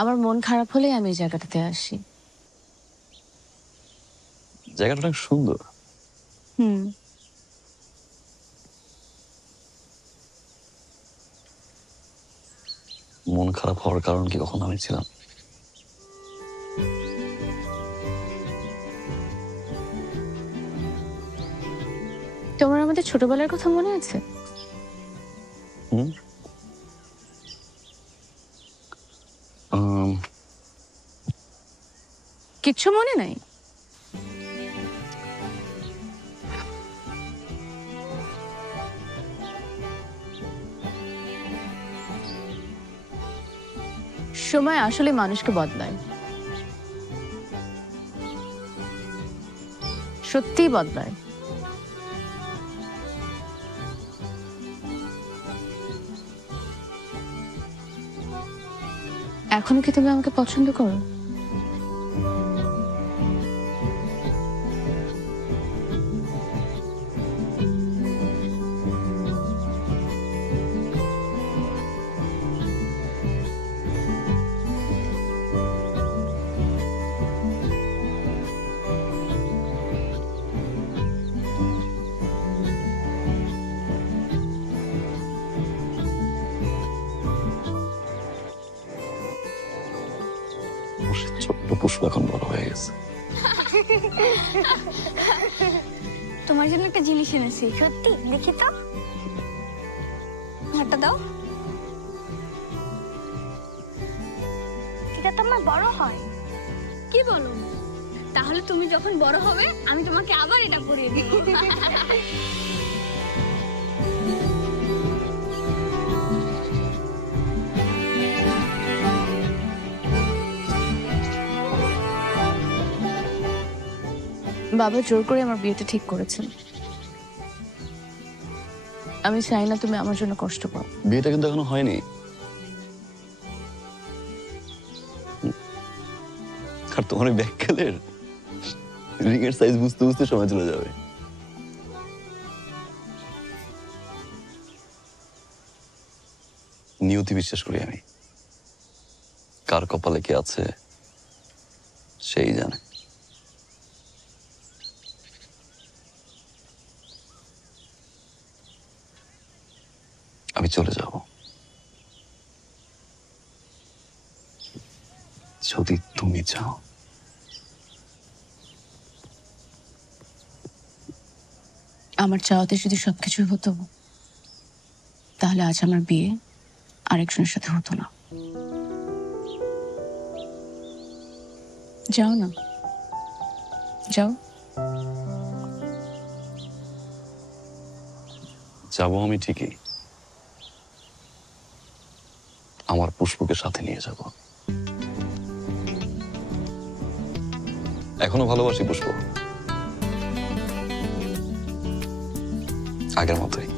আমার মন খারাপ হলে আমি এই জায়গাটাতে আসি। জায়গাটা অনেক সুন্দর। হুম। মন খারাপ হওয়ার কারণ কি কখন আমি ছিলাম? তোমার আমাদের ছোটবেলার কথা মনে আছে? হুম। আম, কিচ্ছু মনে নাই? সময় আসলে মানুষকে বদলায়, সত্যিই বদলায়। এখনো কি তুমি আমাকে পছন্দ করো? সে ছোট্ট পুষ্প এখন বড় হয়ে গেছে। তোমার জন্য একটা জিনিস এনেছি। সত্যি? দেখি তো। হাতটা দাও। এটা তো আমার বড় হয়। কি বলো? তাহলে তুমি যখন বড় হবে আমি তোমাকে আবার এটা পরিয়ে দিব। বাবা জোর করে আমার বিয়েটা ঠিক করেছেন। আমি চাই না তুমি আমার জন্য কষ্ট পাও। বিয়েটা কিন্তু এখনো হয়নি। আর তোমার ওই ব্যাককেলের রিং এর সাইজ বুঝতে বুঝতে সময় চলে যাবে। নিয়তি বিশ্বাস করি আমি। কার কপালে কে আছে সেই জানে। আমি চলে যাব যদি তুমি চাও। আমার চাওয়াতে যদি সবকিছু হতো তাহলে আজ আমার বিয়ে আরেকজনের সাথে হতো না। যাও না, যাও। যাবো আমি ঠিকই, আমার পুষ্পকে সাথে নিয়ে যাব। এখনো ভালোবাসি পুষ্প, আগের মতোই।